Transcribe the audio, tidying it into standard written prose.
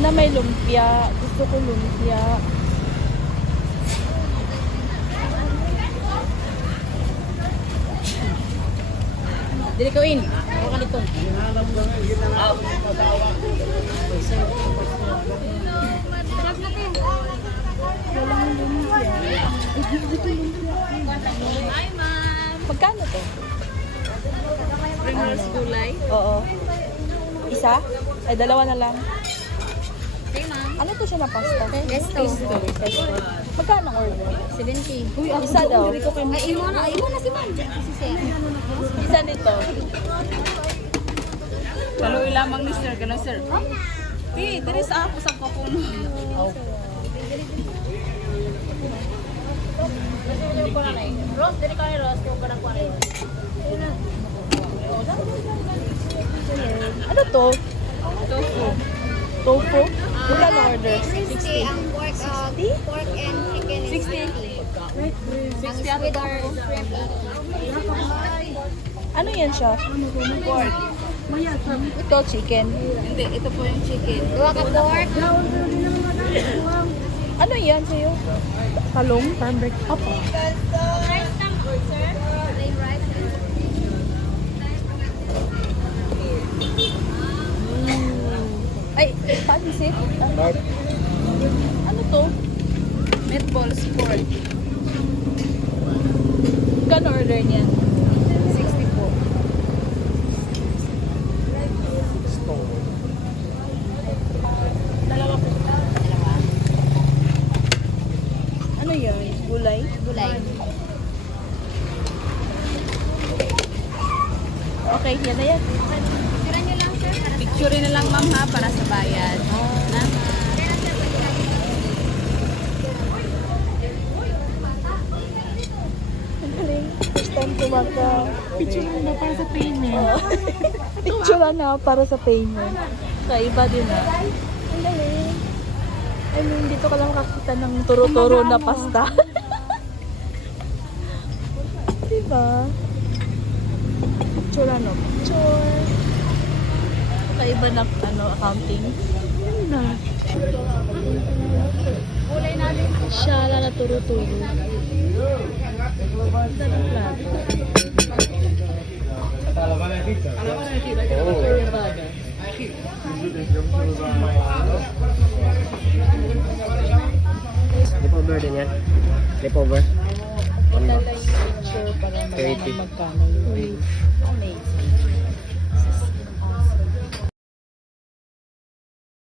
Sana may lumpia. Gusto ko lumpia. Dili ko in. Ako ka dito. Walang lumpia. Gusto ko lumpia. Hi, ma'am. Magkano to? Spring rolls gulay. Oo. Isa? Ay, dalawa na lang. Hey, ma'am. Ano to siya na pasta? Pesto. Pesto. Magkano ang order? 70. Isa daw. Ay, imo na si ma'am. Si sir. Isa nito. Kaloy lamang ni sir. Ganun, sir. Di, diri sa ako sa kapuno. Rose, diri ka ni Rose. Kung ganang kwa rin. Ano to? Tofu. Tofu? Magkano order? 60 ang pork, pork and chicken is 60. 60 60 with at our shrimp. Ano yan siya? pork. Ito, chicken. Hindi, ito po yung chicken. Dua ka pork. Ano yan sa'yo? Talong? Turmeric? Apa? Plain rice. Ay, pansit? Ano to? Meatballs pork. Magkano order niyan? 60 po. Dalawa po. Ano yan? Gulay? Gulay. Okay, yan na yan. Tira nyo lang sir. Picture na lang ma'am ha para sa bayad. Na? Ang galing. First time ko Picture na ba para sa payment? Picture na para sa payment. Kaiba din ah. Ang galing. I mean, dito ka lang makakita ng turo-turo na pasta. Diba? Picture ano? Picture. Kaiba na accounting. Ano na? Gulay natin. Siya lang na turo-turo. Sarap lang. Lipover din yan. Lipover. Ito lang yung picture para malaman 30. magkano yun. Amazing.